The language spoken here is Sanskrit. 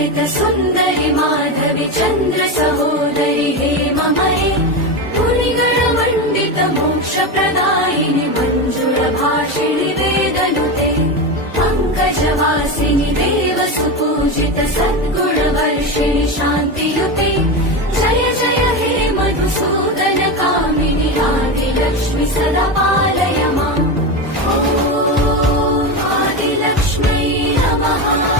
वन्दित सुन्दरि माधवि चन्द्र सहोदरि हेममये मुनिगणमण्डित मोक्षप्रदायिनि मञ्जुलभाषिणि वेदनुते पङ्कजवासिनि देवसुपूजित सद्गुणवर्षिणि शान्तियुते जय जय हे मधुसूदन कामिनि आदिलक्ष्मि सदा पालय माम् ॐ आदिलक्ष्म्यै नमः।